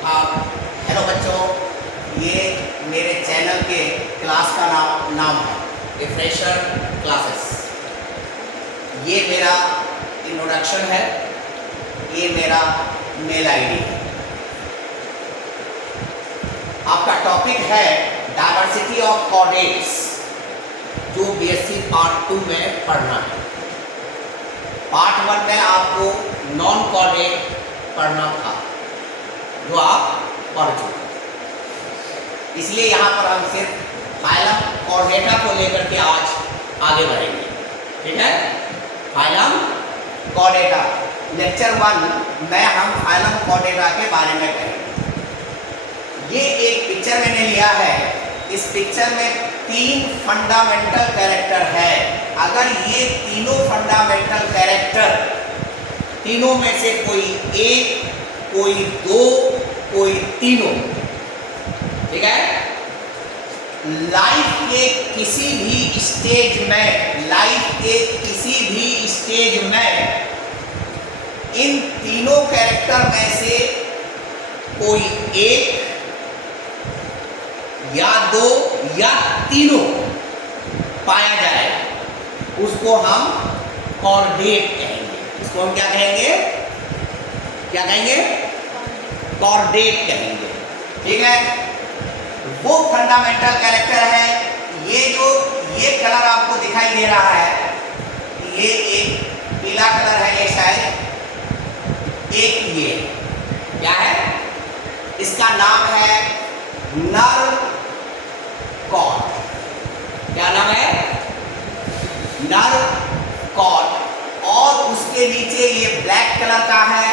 Hello बच्चों, ये मेरे चैनल के क्लास का नाम है रिफ्रेशर क्लासेस। ये मेरा इंट्रोडक्शन है, ये मेरा मेल आईडी है। आपका टॉपिक है डाइवर्सिटी ऑफ कोऑर्डिनेट्स, जो बीएससी पार्ट 2 में पढ़ना है। पार्ट 1 में आपको नॉन कोऑर्डिनेट पढ़ना था, जो आप पढ़ चुके। इसलिए यहाँ पर हम सिर्फ फाइलम और डेटा को लेकर के आज आगे बढ़ेंगे। ठीक है, फाइलम कोऑर्डिनेटा लेक्चर 1 में हम फाइलम कोऑर्डिनेटा के बारे में करेंगे। ये एक पिक्चर मैंने लिया है। इस पिक्चर में 3 फंडामेंटल कैरेक्टर है। अगर ये तीनों फंडामेंटल कैरेक्टर, तीनों में से कोई एक, कोई दो, कोई तीनों, ठीक है, लाइफ के किसी भी स्टेज में, लाइफ के किसी भी स्टेज में इन तीनों कैरेक्टर में से कोई एक या दो या तीनों पाया जाए, उसको हम कोऑर्डिनेट कहेंगे। इसको हम क्या कहेंगे? क्या कहेंगे? कोऑर्डिनेट कहेंगे। ठीक है, वो फंडामेंटल कैरेक्टर है। ये कलर आपको दिखाई दे रहा है, ये एक पीला कलर है, ये शायद एक ये क्या है, इसका नाम है नर्व कॉर्ड। क्या नाम है? Nerve cord. और उसके नीचे ये ब्लैक कलर का है,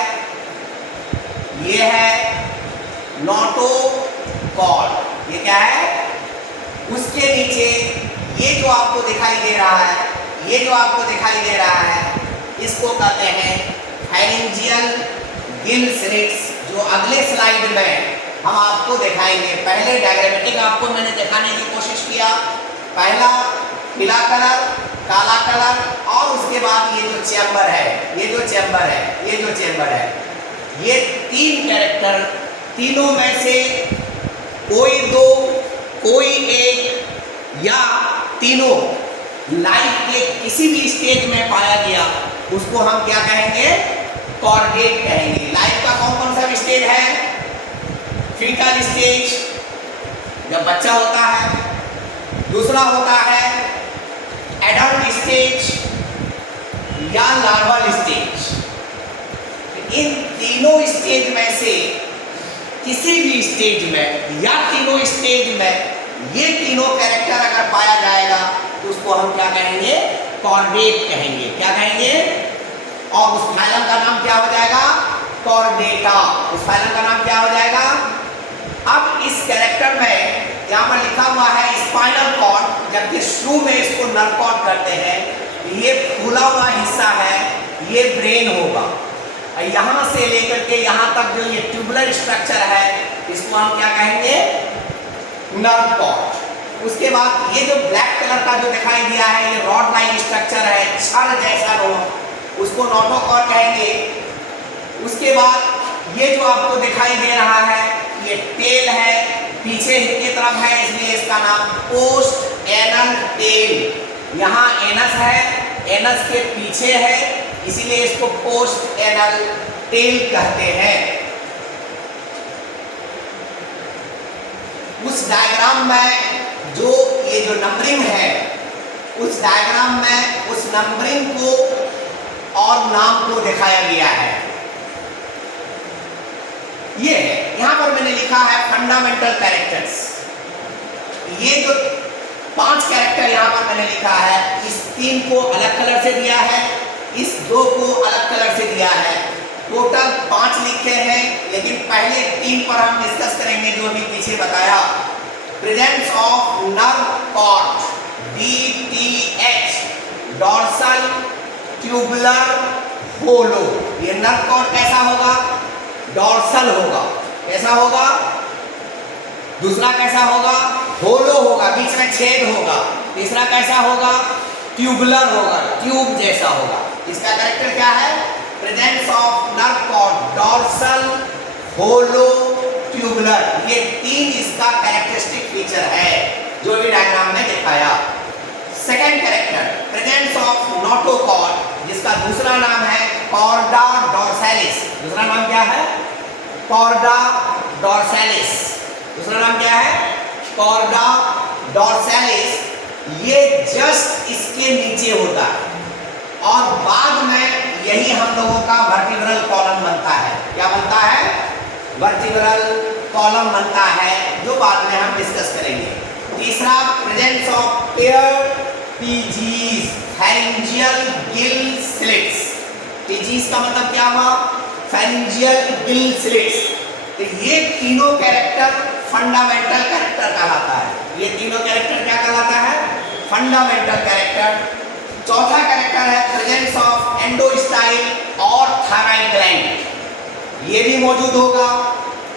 ये है नोटोकॉर्ड। ये क्या है? उसके नीचे ये जो आपको दिखाई दे रहा है, ये जो आपको दिखाई दे रहा है, इसको कहते हैं फैरिंजियल गिल्स रिट्स, जो अगले स्लाइड में हम आपको दिखाएंगे। पहले डायग्रामेटिक आपको मैंने दिखाने की कोशिश किया। पहला पीला कलर, काला कलर, और उसके बाद ये जो चैम्बर है, ये जो चैम्बर है, ये जो चैम्बर है, ये 3 कैरेक्टर, तीनों में से कोई दो, कोई एक या तीनों लाइफ के किसी भी स्टेज में पाया गया, उसको हम क्या कहेंगे? कोऑर्डिनेट कहेंगे। लाइफ का कौन कौन सा स्टेज है? फीटल स्टेज, जब बच्चा होता है। दूसरा होता है एडल्ट स्टेज या लार्वल स्टेज। इन तीनों स्टेज में से किसी भी स्टेज में या तीनों स्टेज में ये तीनों कैरेक्टर अगर पाया जाएगा, तो उसको हम क्या कहेंगे? कोऑर्डिनेट कहेंगे। क्या कहेंगे? और उस फाइलम का नाम क्या हो जाएगा? कोऑर्डिनेटा। उस फाइलम का नाम क्या हो जाएगा? अब इस कैरेक्टर में यहाँ पर लिखा हुआ है स्पाइनल कॉर्ड, जबकि शुरू में इसको नर्व कॉर्ड करते हैं। ये फूला हुआ हिस्सा है, ये ब्रेन होगा। यहाँ से लेकर के यहाँ तक जो ये ट्यूबुलर स्ट्रक्चर है, इसको हम क्या कहेंगे? Nerve cord. उसके बाद ये जो ब्लैक कलर का जो दिखाई दिया है, ये रॉड लाइन स्ट्रक्चर है, छड़ जैसा रोड, उसको नोटोकॉर्ड कहेंगे। उसके बाद ये जो आपको दिखाई दे रहा है, ये टेल है, पीछे की तरफ है, इसलिए इसका नाम पोस्ट एनल टेल। यहाँ एनस है, एनस के पीछे है, इसीलिए इसको पोस्ट एनल टेल कहते हैं। उस डायग्राम में जो ये जो नंबरिंग है, उस डायग्राम में उस नंबरिंग को और नाम को दिखाया गया है। ये है, यहाँ पर मैंने लिखा है फंडामेंटल कैरेक्टर्स। ये जो 5 कैरेक्टर यहाँ पर मैंने लिखा है, इस 3 को अलग कलर से दिया है, इस 2 को अलग कलर से दिया है। टोटल 5 लिखे हैं, लेकिन पहले 3 पर हम डिस्कस करेंगे, जो अभी पीछे बताया। Presence of nerve cord, DTH, dorsal tubular hollow. ये नर्व कॉर्ड कैसा होगा? डॉर्सल होगा। कैसा होगा? दूसरा कैसा होगा? होलो होगा, बीच में छेद होगा। तीसरा कैसा होगा? ट्यूबुलर होगा, ट्यूब जैसा होगा। इसका कैरेक्टर क्या है? Presence of nerve cord, dorsal hollow tubular, ये 3 इसका कैरेक्टरिस्टिक फीचर है जो भी डायग्राम में दिखाया। Second character, presence of notochord, जिसका दूसरा नाम है कॉर्डा डॉर्सैलिस। दूसरा नाम क्या है? कॉर्डा डॉर्सैलिस। दूसरा नाम क्या है? कॉर्डा डॉर्सैलिस। ये जस्ट इसके नीचे होता है और बाद में यही हम लोगों का वर्टिब्रल कॉलम बनता है। क्या बनता है? वर्टिब्रल कॉलम बनता है, जो बाद में हम डिस्कस करेंगे। तीसरा, प्रेजेंस ऑफ पेयर टीजीज, फेरिंजियल गिल स्लिट्स। टीजीज का मतलब क्या हुआ? Pharyngeal gill slits. तो ये तीनों कैरेक्टर फंडामेंटल कैरेक्टर कहलाता है। ये तीनों कैरेक्टर क्या कहलाता है? Fundamental character. चौथा कैरेक्टर है प्रेजेंस ऑफ एंडोस्टाइल और थायराइड ग्लैंड, ये भी मौजूद होगा।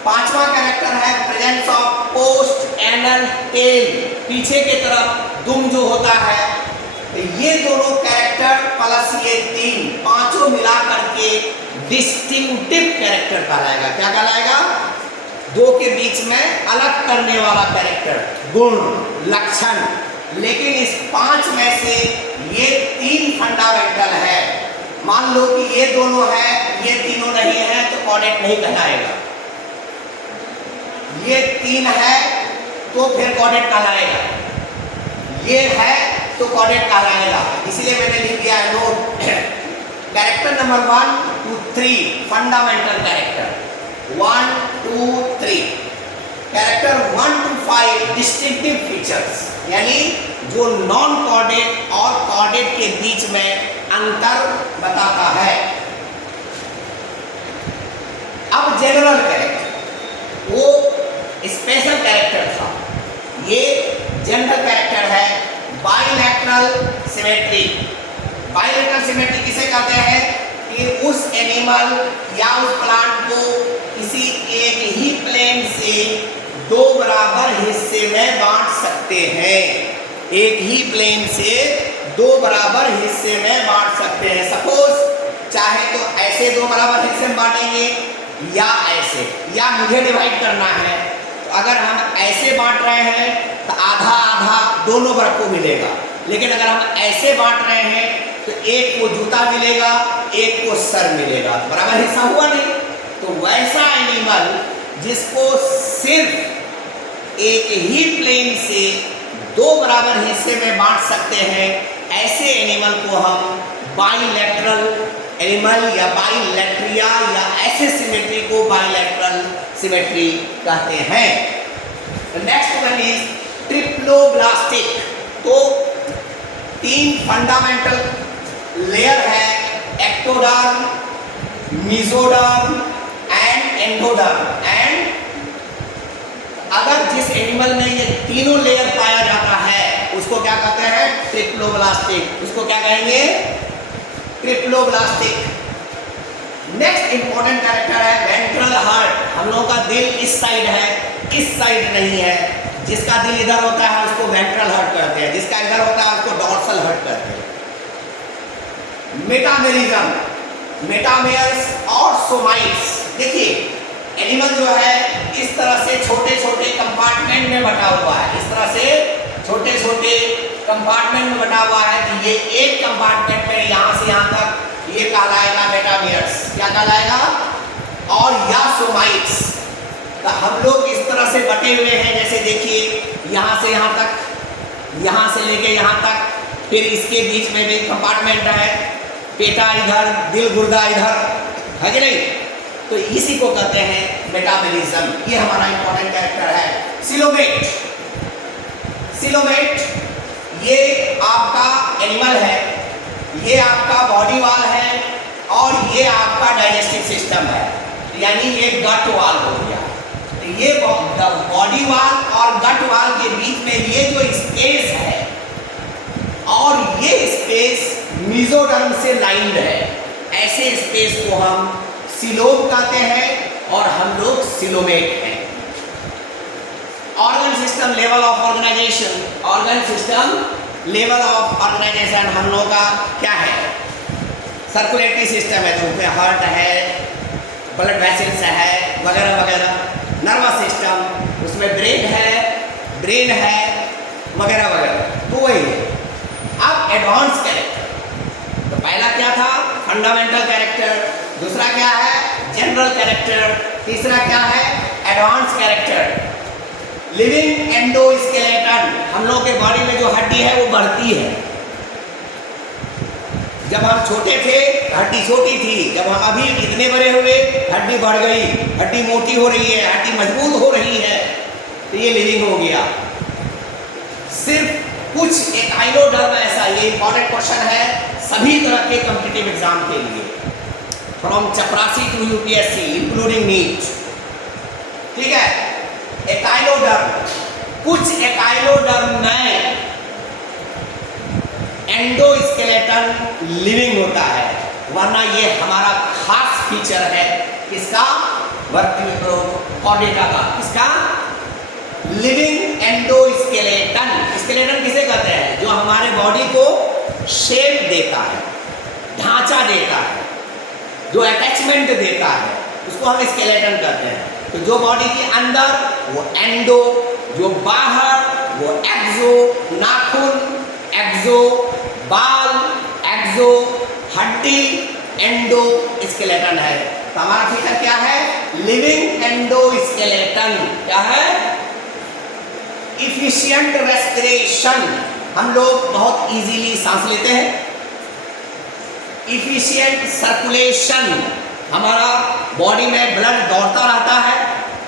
पांचवा कैरेक्टर है presence of post anal tail, पीछे के तरफ दुम जो होता है। तो ये दोनों कैरेक्टर प्लस ये 3 पांचों मिला करके डिस्टिंक्टिव कैरेक्टर कहलाएगा। क्या कहलाएगा? दो के बीच में अलग करने वाला कैरेक्टर, गुण, लक्षण। लेकिन इस 5 में से ये 3 फंडामेंटल है। मान लो कि ये दोनों है, ये तीनों नहीं है, तो कॉर्डेट नहीं कहलाएगा। ये 3 है तो फिर कॉर्डेट कहलाएगा। ये है तो कॉर्डेट कहलाएगा। इसलिए मैंने लिख दिया है note, character number 1 to 3 fundamental character, 1 2 3। Character 1 to 5 distinctive features, यानी जो नॉन कॉर्डेट और कॉर्डेट के बीच में अंतर बताता है। अब जनरल कैरेक्टर, वो स्पेशल कैरेक्टर था। ये जनरल कैरेक्टर है बाइलैटरल सिमेट्री। बाइलैटरल सिमेट्री किसे कहते हैं? कि उस एनिमल या उस प्लांट को किसी एक ही प्लेन से 2 बराबर हिस्से में बांट सकते हैं। एक ही प्लेन से 2 बराबर हिस्से में बांट सकते हैं। सपोज चाहे तो ऐसे 2 बराबर हिस्से में बांटेंगे, या ऐसे, या मुझे डिवाइड करना है तो अगर हम ऐसे बांट रहे हैं तो आधा आधा दोनों वर्ग को मिलेगा। लेकिन अगर हम ऐसे बांट रहे हैं तो एक को जूता मिलेगा, एक को सर मिलेगा, बराबर हिस्सा हुआ नहीं। तो वैसा एनिमल जिसको सिर्फ एक ही प्लेन से 2 बराबर हिस्से में बांट सकते हैं, ऐसे एनिमल को हम बाइलैटरल एनिमल या बाइलैट्रिया या ऐसे सिमेट्री को बाइलैटरल सिमेट्री कहते हैं। Next one is triploblastic. तो 3 फंडामेंटल लेयर है, ectoderm, mesoderm and endoderm. And अगर जिस एनिमल में ये तीनों लेयर पाया जाता है उसको क्या कहते हैं? ट्रिप्लोब्लास्टिक। उसको क्या कहेंगे? ट्रिप्लोब्लास्टिक। नेक्स्ट इंपॉर्टेंट कैरेक्टर है वेंट्रल हार्ट। हम लोगों का दिल इस साइड है, इस साइड नहीं है। जिसका दिल इधर होता है उसको वेंट्रल हार्ट कहते हैं, जिसका इधर होता है उसको डॉर्सल हार्ट कहते हैं। मेटामेरिज्म, मेटामेयर्स और सोमाइट्स। देखिए एनिमल जो है इस तरह से छोटे छोटे कंपार्टमेंट में बटा हुआ है, इस तरह से छोटे छोटे कंपार्टमेंट में बटा हुआ है। तो ये एक कंपार्टमेंट में यहाँ से यहाँ तक ये कहलाएगा मेटामेयर्स। क्या कहलाएगा? और या सोमाइट्स। तो हम लोग इस तरह से बटे हुए हैं, जैसे देखिए यहाँ से यहाँ तक, यहाँ से लेके यहाँ तक, फिर इसके बीच में भी कंपार्टमेंट है, पेटा इधर, दिल गुर्दा इधर, है कि नहीं? तो इसी को कहते हैं मेटाबॉलिज्म। ये हमारा इंपॉर्टेंट कैरेक्टर है। सिलोमेट, सिलोमेट ये आपका एनिमल है, ये आपका बॉडी वाल है और ये आपका डाइजेस्टिव सिस्टम है, यानी ये गट वाल हो गया। तो ये बॉडी वाल और गट वाल के बीच में ये जो स्पेस है, और ये स्पेस मेसोडर्म से लाइंड है, ऐसे स्पेस को हम सिलोम कहते हैं और हम लोग सिलोमेट हैं। Organ system level of organisation, organ system level of organisation हम लोग का क्या है? सर्कुलेटरी सिस्टम है, तो उसमें हार्ट है, ब्लड वेसल्स है, वगैरह वगैरह। नर्वस सिस्टम, उसमें ब्रेन है वगैरह वगैरह, तो वही है। अब एडवांस कैरेक्टर, तो पहला क्या था? फंडामेंटल कैरेक्टर, दूसरा क्या है? जनरल कैरेक्टर, तीसरा क्या है? Advance character. लिविंग एंडोस्केलेटन, हम लोग के बॉडी में जो हड्डी है वो बढ़ती है। जब हम छोटे थे हड्डी छोटी थी, जब हम अभी इतने बड़े हुए हड्डी बढ़ गई, हड्डी मोटी हो रही है, हड्डी मजबूत हो रही है, तो ये लिविंग हो गया। सिर्फ कुछ एक आइलोडर्म ऐसा, ये इंपॉर्टेंट क्वेश्चन है सभी तरह के कॉम्पिटिटिव एग्जाम के लिए, फ्रॉम चपरासी टू यूपीएससी इंक्लूडिंग नीट, ठीक है। एकाइलोडर्म, कुछ एकाइलोडर्म में एंडोस्केलेटन लिविंग होता है, वरना ये हमारा खास फीचर है किसका? कॉर्डेटा का। किसका? Living endoskeleton. स्केलेटन किसे कहते हैं? जो हमारे बॉडी को शेप देता है, ढांचा देता है, जो अटैचमेंट देता है, उसको हम स्केलेटन कहते हैं। तो जो बॉडी के अंदर वो एंडो, जो बाहर वो एक्सो, नाखून एक्सो, बाल एक्सो, हड्डी एंडो स्केलेटन है। तो हमारा फीचर क्या है? Living endoskeleton. क्या है? इफिशिएंट रेस्पिरेशन, हम लोग बहुत इजीली सांस लेते हैं। इफिशिएंट सर्कुलेशन, हमारा बॉडी में ब्लड दौड़ता रहता है,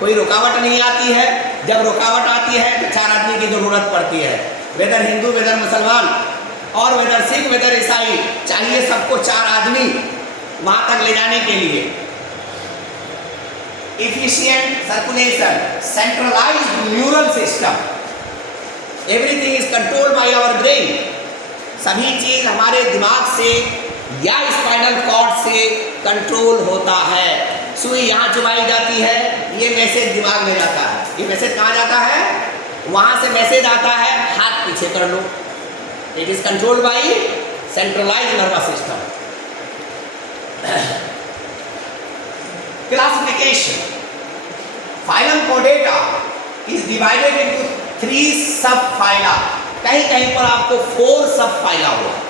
कोई रुकावट नहीं आती है। जब रुकावट आती है तो 4 आदमी की जरूरत पड़ती है, वेदर हिंदू, वेदर मुसलमान और वेदर सिख, वेदर ईसाई, चाहिए सबको 4 आदमी वहां तक ले जाने के लिए। Efficient circulation, centralised neural system, everything is controlled by our brain, सभी चीज हमारे दिमाग से या स्पाइनल कॉर्ड से कंट्रोल होता है। सुई यहाँ चुभाई जाती है, ये मैसेज दिमाग में जाता है। ये मैसेज कहाँ जाता है? वहां से मैसेज आता है, हाथ पीछे कर लो। It is controlled by centralised nervous system. Classification, phylum chordata is divided into 3 सब फाइला। कहीं कहीं पर आपको 4 सब फाइला होगा।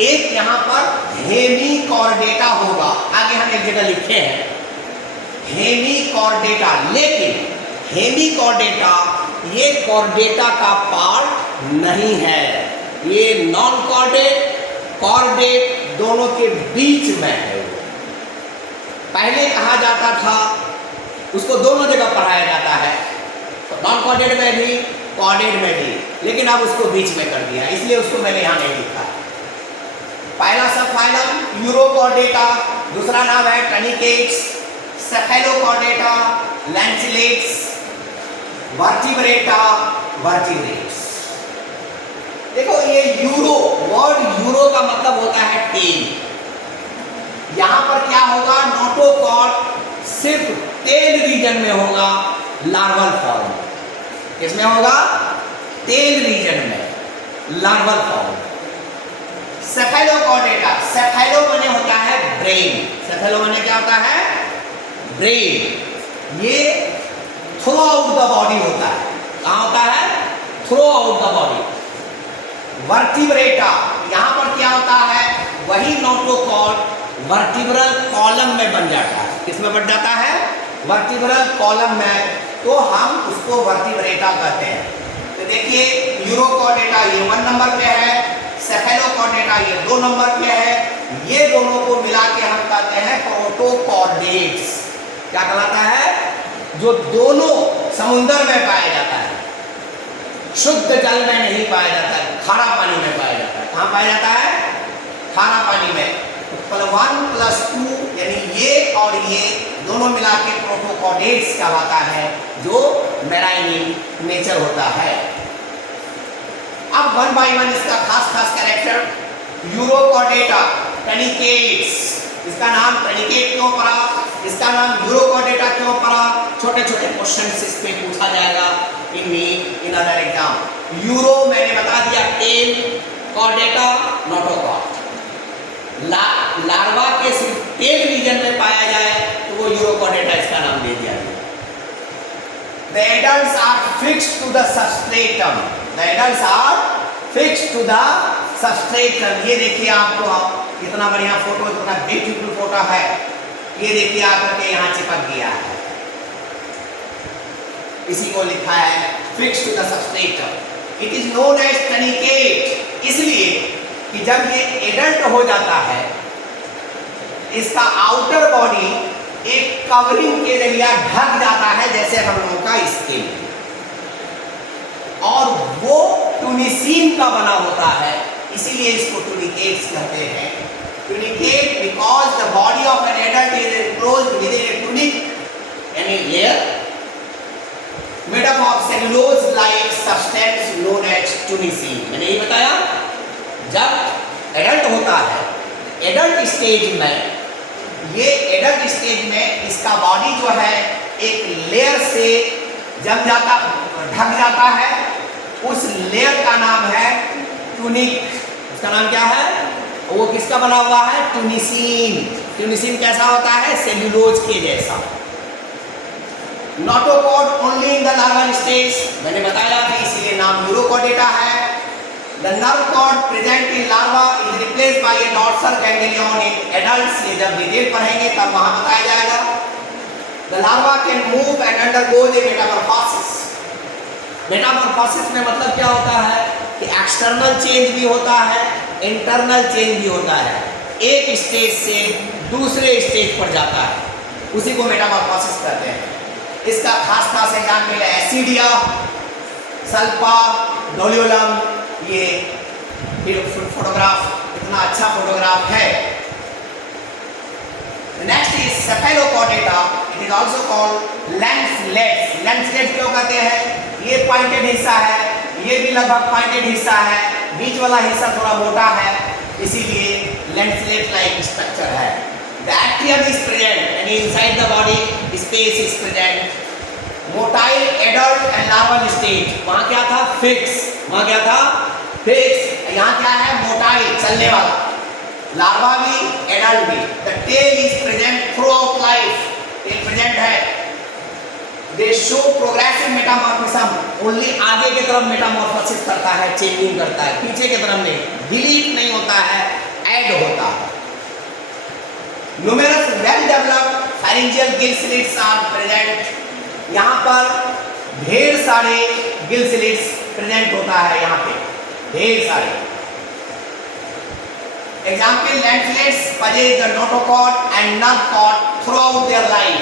एक यहां पर हेमीकॉर्डेटा होगा, आगे हम एक जगह लिखे हैं हेमीकॉर्डेटा, लेकिन हेमीकॉर्डेटा ये कॉर्डेटा का पार्ट नहीं है, ये नॉन कॉर्डेट कॉर्डेट दोनों के बीच में है। पहले कहा जाता था, उसको दोनों जगह पढ़ाया जाता है, नॉन कॉर्डेट में भी कॉर्डेट में भी, लेकिन अब उसको बीच में कर दिया, इसलिए उसको मैंने यहां नहीं लिखा। पहला सब फाइलम यूरोकॉर्डेटा, दूसरा नाम है टर्निकेट्स, सेफेलोकॉर्डेटा, लैंसिलेट्स, वर्टिब्रेटा, वर्टिब्रेट्स। देखो ये यूरो, वर्ड यूरो का मतलब होता है टेल। यहां पर क्या होगा? नोटोकॉर्ड सिर्फ टेल रीजन में होगा, लार्वल फॉर्म। किसमें होगा? टेल रीजन में, लार्वल फॉर्म। सेफेलोकॉर्डेटा, सेफेलो माने होता है ब्रेन, सेफेलो माने क्या होता है? ब्रेन। ये थ्रू आउट द बॉडी होता है। कहाँ होता है? Through out the body. Vertebrata, यहां पर क्या होता है? वही नोटोकॉर्ड वर्टिब्रल कॉलम में बन जाता है। किसमें बन जाता है? वर्टिब्रल कॉलम में, तो हम उसको वर्टिब्रेटा कहते हैं। तो देखिए यूरोकॉर्डेटा ये 1 नंबर पे है, सेफेलोकॉर्डेटा ये 2 नंबर पे है, ये दोनों को मिला के हम कहते हैं प्रोटोकॉर्डेट्स। क्या कहलाता है? जो दोनों समुद्र में पाया जाता है, शुद्ध जल में नहीं पाया जाता है, खारा पानी में पाया जाता है। कहाँ पाया जाता है? खारा पानी में। तो 1+2 यानी ये और ये दोनों मिला के प्रोटोकॉर्डेट्स कहलाता है, जो मेराइन नेचर होता है। अब 1 बाय 1 इसका खास कैरेक्टर। यूरोकॉर्डेटा, टर्निकेट्स, इसका नाम टर्निकेट क्यों पड़ा, इसका नाम यूरोकॉर्डेटा क्यों पड़ा? छोटे छोटे क्वेश्चन इस पे पूछा जाएगा इन अदर एग्जाम। यूरो मैंने बता दिया टेल, कॉर्डेटा नोटोकॉर्ड। लार्वा के सिर्फ टेल रीजन में पाया जाए तो वो यूरोकॉर्डेटा इसका नाम दे दिया गया। The adults are fixed to the substratum. The adults are fixed to the substratum. ये देखिए आपको कितना बढ़िया फोटो, कितना ब्यूटीफुल फोटो है। ये देखिए आकर के यहाँ चिपक गया है, इसी को लिखा है fixed to the substratum. It is known as tunicate, इसलिए कि जब ये एडल्ट हो जाता है, इसका आउटर बॉडी एक कवरिंग के जरिए ढक जाता है, जैसे हम लोगों का स्किन, और वो टूनिसीन का बना होता है, इसीलिए इसको टूनिकेट्स कहते हैं. Tunicate because the body of an adult is enclosed within a tunic यानी layer made up of cellulose like substance known as tunicin. मैंने ये बताया, जब एडल्ट होता है, एडल्ट स्टेज में, ये एडल्ट स्टेज में इसका बॉडी जो है एक लेयर से जम जाता, ढक जाता है. उस लेयर का नाम है टूनिक. उसका नाम क्या है? वो किसका बना हुआ है? टूनिसीन. टूनिसीन कैसा होता है? सेल्यूलोज के जैसा. Notochord only in the larval stage, मैंने बताया था, इसीलिए नाम यूरोकॉर्डेटा है. The nerve cord present in larva is replaced by a dorsal ganglion in adults. ये जब डिटेल पढ़ेंगे तब वहाँ बताया जाएगा. The larva can move and undergoes a metamorphosis. Metamorphosis में मतलब क्या होता है कि एक्सटर्नल चेंज भी होता है, इंटरनल चेंज भी होता है. एक स्टेज से दूसरे स्टेज पर जाता है, उसी को मेटामॉर्फोसिस कहते हैं. इसका खास एग्जाम्पल है एसिडिया, सल्फा, डोलियोलम. ये फोटोग्राफ इतना अच्छा फोटोग्राफ है. Next is Cephalochordata. It is also called lancelets. Lancelets क्यों कहते हैं? ये पॉइंटेड हिस्सा है, ये भी लगभग पॉइंटेड हिस्सा है, बीच वाला हिस्सा थोड़ा मोटा है, इसीलिए लैंसलेट लाइक स्ट्रक्चर है. The atrium is present and inside the body space is present. Motile adult and larval stage. वहाँ क्या था? फिक्स. वहाँ क्या था? फिक्स. यहाँ क्या है? मोटाइल, चलने वाला. लार्वा भी, एडल्ट भी. The tail is present throughout life. Tail present है. They show progressive metamorphism. Only आगे की तरफ मेटामॉर्फोसिस करता है, चेंजिंग करता है, पीछे की तरफ नहीं. डिलीट नहीं होता है, ऐड होता है. Numerous well developed pharyngeal gill slits are present. यहाँ पर ढेर सारे गिल स्लिट्स प्रेजेंट होता है, यहाँ पे ढेर सारे. Example lancelets possess the notochord and nerve cord throughout their life.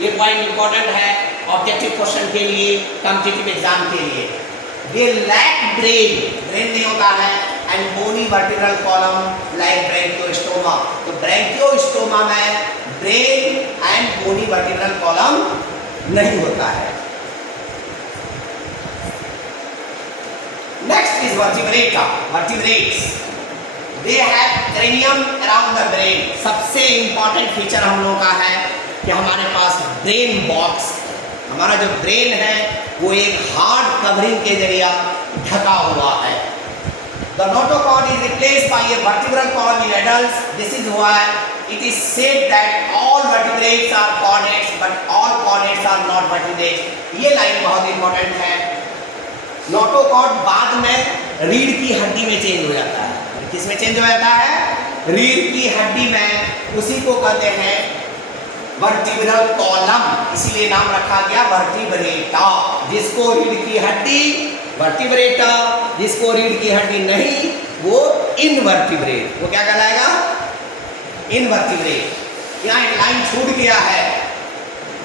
ये पॉइंट इंपॉर्टेंट है ऑब्जेक्टिव क्वेश्चन के लिए, कॉम्पिटिटिव एग्जाम के लिए. दे लैक ब्रेन, ब्रेन नहीं होता है, and bony vertebral column like branchiostoma. तो ब्रैंकियोस्टोमा में brain and bony vertebral column नहीं होता है. Next is vertebrata. Vertebrates they have cranium around the brain. सबसे इंपॉर्टेंट फीचर हम लोगों का है कि हमारे पास ब्रेन बॉक्स. हमारा जो ब्रेन है वो एक हार्ड कवरिंग के जरिए ढका हुआ है. The notochord is replaced by A vertebral column in adults. This is why it is said that all vertebrates are chordates but all chordates are not vertebrates. ये लाइन बहुत इंपॉर्टेंट है. Notochord बाद में रीढ़ की हड्डी में चेंज हो जाता है. किस में चेंज हो जाता है? रीढ़ की हड्डी में. उसी को कहते हैं वर्टिब्रल कॉलम, इसीलिए नाम रखा गया वर्टिब्रेटा. जिसको रीढ़ की हड्डी वर्टिब्रेटा, जिसको रीढ़ की हड्डी नहीं वो इनवर्टिब्रेट. वो क्या कहलाएगा? इनवर्टिब्रेट. यहाँ एक लाइन छूट गया है,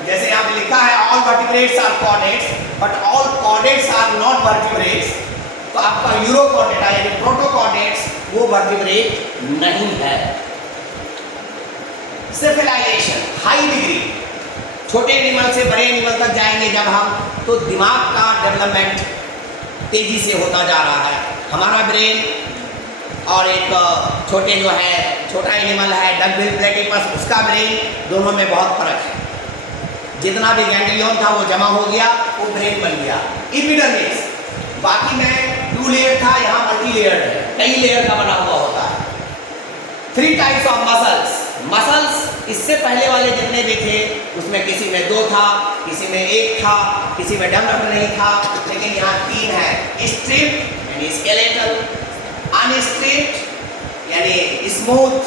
जैसे यहाँ पे लिखा है all vertebrates are chordates but all chordates are not vertebrates. तो आपका यूरोकॉर्डेटा यानी प्रोटोकॉर्डेट्स वो वर्टिब्रेट नहीं है. Civilisation high degree. छोटे एनिमल से बड़े एनिमल तक जाएंगे जब हम, तो दिमाग का डेवलपमेंट तेजी से होता जा रहा है. हमारा ब्रेन और एक छोटे जो है छोटा एनिमल है डकबिल प्लेटिपस, उसका ब्रेन, दोनों में बहुत फर्क है. जितना भी गैंग्लियन था वो जमा हो गया, वो ब्रेन बन गया. एपिडर्मिस बाकी में 2 लेयर था, यहाँ मल्टी लेयर है, कई लेयर का बना हुआ होता है. 3 टाइप्स ऑफ मसल्स. मसल्स इससे पहले वाले जितने भी थे उसमें किसी में में 2 था, किसी में 1 था, किसी में डेवलप्ड नहीं था, लेकिन यहाँ 3 है। स्ट्रिप्ड यानी स्केलेटल, अनस्ट्रिप्ड यानी स्मूथ,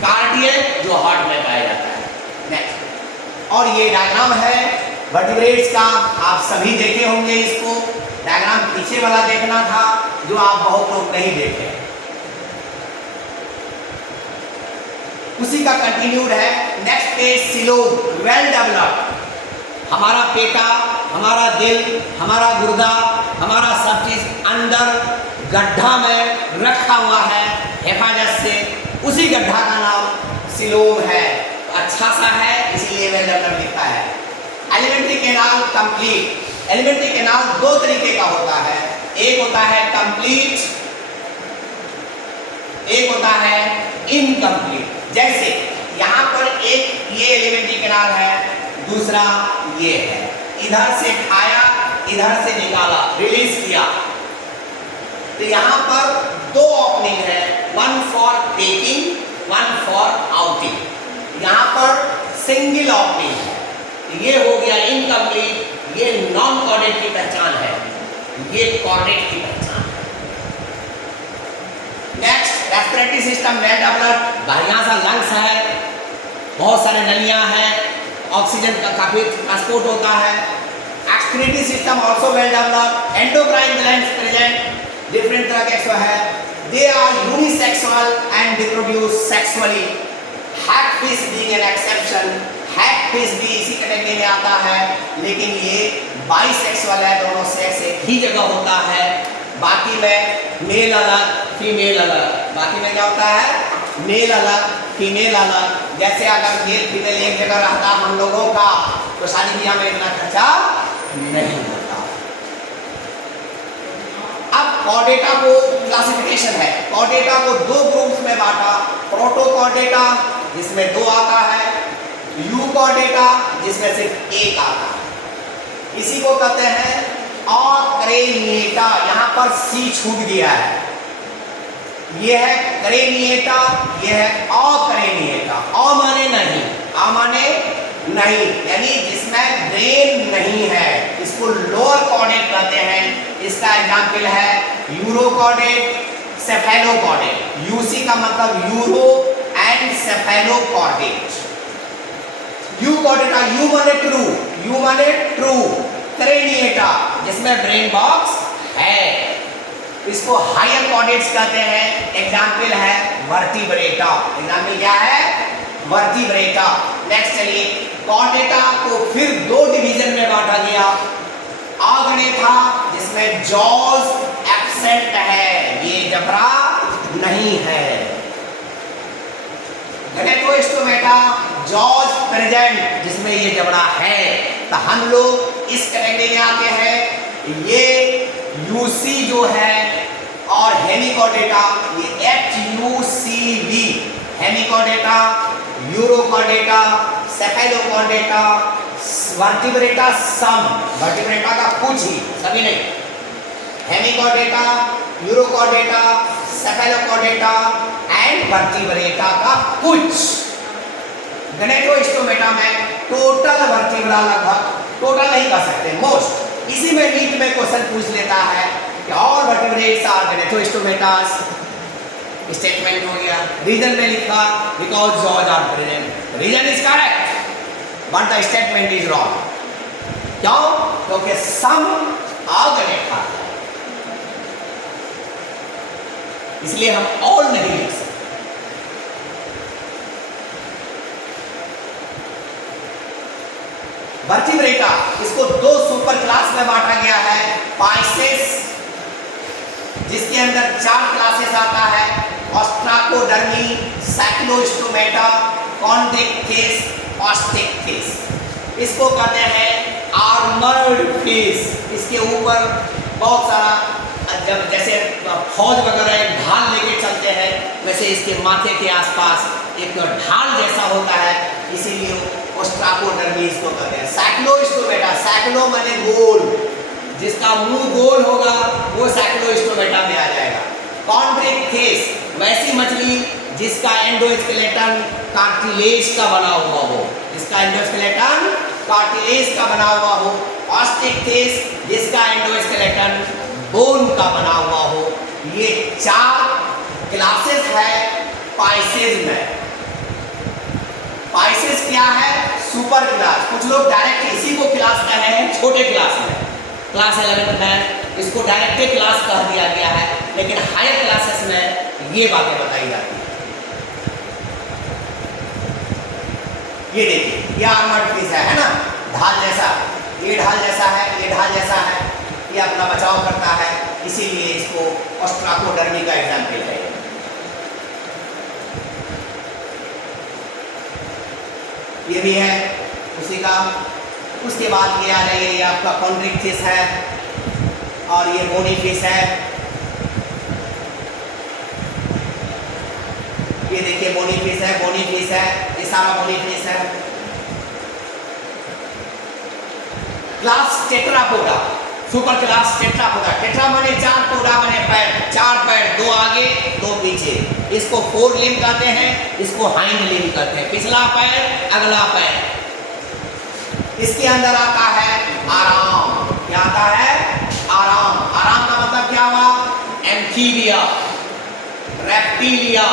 कार्डियक जो हार्ट में पाया जाता है। नेक्स्ट, और ये डायग्राम है वर्टिब्रेट्स का, आप सभी देखे होंगे इसको। डायग्राम पीछे वाला देखना था जो आप बहुत लोग नहीं देखे, उसी का कंटिन्यूड है। Next page, coelom, well developed. हमारा पेटा, हमारा दिल, हमारा गुर्दा, हमारा सब चीज अंदर गड्ढा में रखा हुआ है हिफाजत से, उसी गड्ढा का नाम सीलोम है। तो अच्छा सा है, इसीलिए वेल डेवलप्ड लिखा है। Alimentary canal complete. Alimentary canal 2 तरीके का होता है, एक होता है कंप्लीट, एक होता है इनकम्प्लीट। जैसे यहाँ पर एक ये एलिमेंट्री कैनाल है, दूसरा ये है। इधर से खाया, इधर से निकाला, रिलीज किया, तो यहाँ पर 2 ओपनिंग है, 1 फॉर टेकिंग, 1 फॉर आउटिंग। यहाँ पर सिंगल ओपनिंग है, ये हो गया इनकम्प्लीट। ये नॉन कॉर्डेट की पहचान है, ये कॉर्डेट की पहचान है। Next, respiratory system well developed. बढ़िया सा लंग्स है, बहुत सारे नलियां हैं, ऑक्सीजन का काफी ट्रांसपोर्ट होता है। Excretory system also well developed. Endocrine glands present, different तरह के है। They are unisexual and reproduce sexually, hagfish being an exception. Hagfish भी इसी कैटेगरी में आता है, लेकिन ये बाइसेक्सुअल है, दोनों सेक्स एक ही जगह होता है। बाकी में मेल अलग, फीमेल अलग। बाकी में क्या होता है? मेल अलग, फीमेल अलग। जैसे अगर मेल फीमेल एक जगह रहता हम लोगों का, तो शादी ब्याह में इतना खर्चा नहीं होता। अब कॉर्डेटा को क्लासिफिकेशन है, कॉर्डेटा को 2 ग्रुप्स में बांटा। प्रोटोकॉर्डेटा जिसमें 2 आता है, यूकॉर्डेटा जिसमें सिर्फ 1 आता है। इसी को कहते हैं अक्रेनिएटा। यहाँ पर सी छूट गया है, ये है क्रेनिएटा, ये है अक्रेनिएटा। अ माने नहीं, आ माने नहीं, यानी जिसमें ब्रेन नहीं है, इसको लोअर कॉर्डेट कहते हैं। इसका एग्जाम्पल है यूरोकॉर्डेट, सेफेलोकॉर्डेट। यूसी का मतलब यूरो एंड सेफेलोकॉर्डेट। यूकॉर्डेटा, यू माने ट्रू, यू माने ट्रू। क्रेनिएटा जिसमें ब्रेन बॉक्स है, इसको हायर कॉर्डेट्स कहते हैं। एग्जाम्पल है वर्टिब्रेटा। एग्जाम्पल क्या है? वर्टिब्रेटा। नेक्स्ट चलिए, कॉर्डेटा को फिर 2 डिवीजन में बांटा गया। आग्नेथा जिसमें जॉज एब्सेंट है, ये जबड़ा नहीं है। गनेटोस्टोमेटा जॉज प्रेजेंट, जिसमें ये जबड़ा है। तो हम लोग इस कैटेगरी में आते हैं। ये यूसी जो है और हेमिकॉर्डेटा, ये HUCV, Hemichordata, Urochordata, Cephalochordata, Vertebrata some, Vertebrata का कुछ ही, सभी नहीं। Hemichordata, Urochordata, Cephalochordata and Vertebrata का कुछ। गनेटोस्टोमेटा में टोटल वर्टिब्रा, लगभग टोटल नहीं कह सकते, मोस्ट। इसी में नीट में क्वेश्चन पूछ लेता है कि all vertebrates are gnathostomatas. Statement हो गया, रीजन में लिखा because jaws are present. Reason is correct but the statement is wrong. क्यों? क्योंकि सम आर गनेटा, इसलिए हम ऑल नहीं लिख सकते। वर्टिब्रेटा, इसको 2 सुपर क्लास में बांटा गया है। पाइसेस, जिसके अंदर 4 क्लासेस आता है, ऑस्ट्राकोडर्मी, साइक्लोस्टोमेटा, कॉन्ड्रिक्थिस, ऑस्टिक्थिस। इसको कहते हैं आर्मर्ड फिश। इसके ऊपर बहुत सारा, जब जैसे फौज वगैरह ढाल लेके चलते हैं, वैसे इसके माथे के आसपास एक ढाल जैसा होता है, इसीलिए ऑस्ट्राकोडर्मी इसको कहते हैं। साइक्लोस्टोमेटा, साइक्लो माने गोल, जिसका मुंह गोल होगा वो साइक्लोस्टोमेटा में आ जाएगा। कॉन्ड्रिक्थिस, वैसी मछली जिसका एंडोस्केलेटन कार्टिलेज का बना हुआ हो, जिसका एंडोस्केलेटन कार्टिलेज का बना हुआ हो, ऑस्टियोक्लेस्ट जिसका एंडोस्केलेटन बोन का बना हुआ हो। ये 4 क्लासेस है पाइसेस में। पाइसेस क्या है? Super class. कुछ लोग डायरेक्ट इसी को क्लास कह रहे हैं छोटे क्लास में, क्लास 11 है, इसको डायरेक्ट क्लास कह दिया गया है, लेकिन हायर क्लासेस में ये बातें बताई जाती है। ये देखिए, ये आर्मर्ड फिश है ना, ढाल जैसा, ये ढाल जैसा है, ये ढाल जैसा है, ये अपना बचाव करता है, इसीलिए इसको ऑस्ट्राकोडर्मी का एग्जाम्पल है। ये भी है उसी का। उसके बाद ये आ रही है, ये आपका कॉन्ड्रिक फिश है और ये बोनी फिश है। ये देखिए बोनी फिश है, बोनी फिश है, ये सारा बोनी फिश है। Class Tetrapoda, super class Tetrapoda. Tetra माने 4, पोडा माने पैर, 4 पैर, 2 आगे 2 पीछे। इसको फोर लिम्ब कहते हैं, इसको हाइंड लिम्ब कहते हैं, पिछला पैर अगला पैर। इसके अंदर आता है आराम। क्या आता है? आराम। आराम का मतलब क्या हुआ? एम्फीबिया, रेप्टिलिया,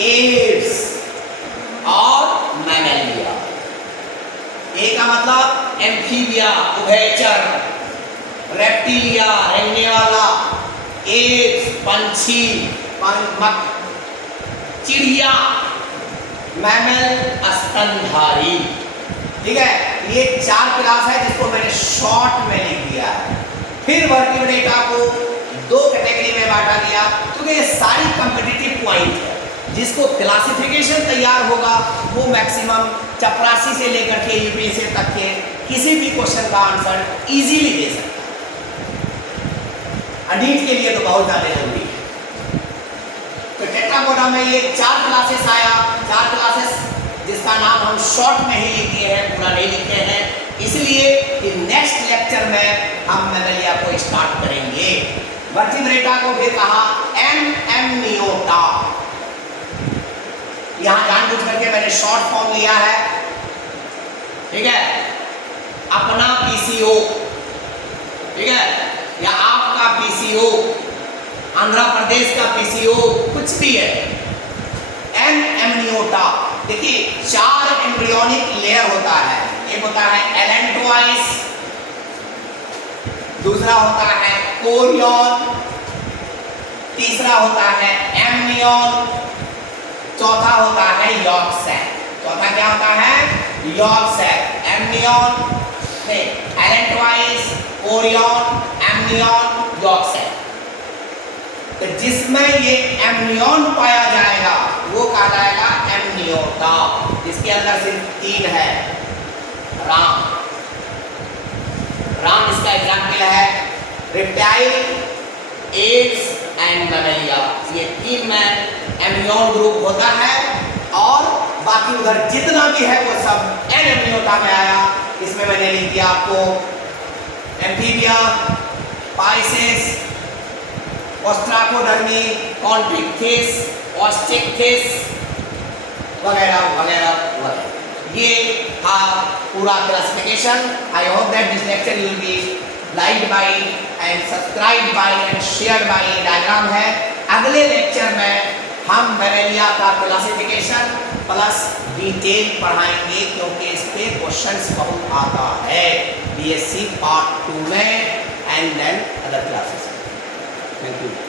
एप्स और मैमेलिया। ए का मतलब एम्फीबिया, उभयचर, रेप्टिलिया, रेंगने वाला, एप्स, पंछी, चिड़िया, मैमल, स्तनधारी। ठीक है, ये 4 क्लास है जिसको मैंने शॉर्ट में लिख दिया है। फिर वर्टिब्रेटा को 2 कैटेगरी में बांटा गया, क्योंकि ये सारी कॉम्पिटिटिव पॉइंट है। जिसको क्लासिफिकेशन तैयार होगा वो मैक्सिमम चपरासी से लेकर के यूपीएससी तक के किसी भी क्वेश्चन का आंसर इजीली दे सकता है। नीट के लिए तो बहुत ज़्यादा जरूरी है। तो टेट्रापोडा में ये 4 क्लासेस आया, 4 क्लासेस जिसका नाम हम शॉर्ट में ही लिखे हैं, पूरा नहीं लिखे हैं, इसलिए कि नेक्स्ट लेक्चर में हम मैमेलिया को स्टार्ट करेंगे। वर्टिब्रेटा को भी कहा एमनियोटा। यहाँ जानबूझ करके मैंने शॉर्ट फॉर्म लिया है, ठीक है, अपना पीसीओ, ठीक है, या आपका पीसीओ, आंध्र प्रदेश का पीसीओ, कुछ भी है। एमनियोटा, देखिए 4 एम्ब्रियोनिक लेयर होता है। एक होता है एलेंटोइस, दूसरा होता है कोरियन, तीसरा होता है एमनियन, चौथा होता है यॉर्क सैक। चौथा क्या होता है? Yolk sac. Amnion, allantois, chorion, amnion, yolk sac. तो जिसमें ये एमनियन पाया जाएगा वो कहलाएगा एमनियोटा, जिसके अंदर सिर्फ 3 है। राम, राम इसका एग्जाम्पल है। रेप्टाइल, एप्स एंड मैमेलिया, ये 3 में एमनियन ग्रुप होता है, और बाकी उधर जितना भी है वो सब एमनियोटा में आया। इसमें मैंने लिख दिया आपको amphibia, pisces, ostracodermi, chondric fish, ostic fish वगैरह वगैरह वगैरह। ये था पूरा classification. I hope that this lecture will be liked by and subscribed by and shared by. Diagram है। अगले लेक्चर में हम मैमेलिया का क्लासिफिकेशन प्लस डिटेल पढ़ाएंगे, क्योंकि इस पे क्वेश्चंस बहुत आता है बीएससी पार्ट 2 में and then other classes. Thank you.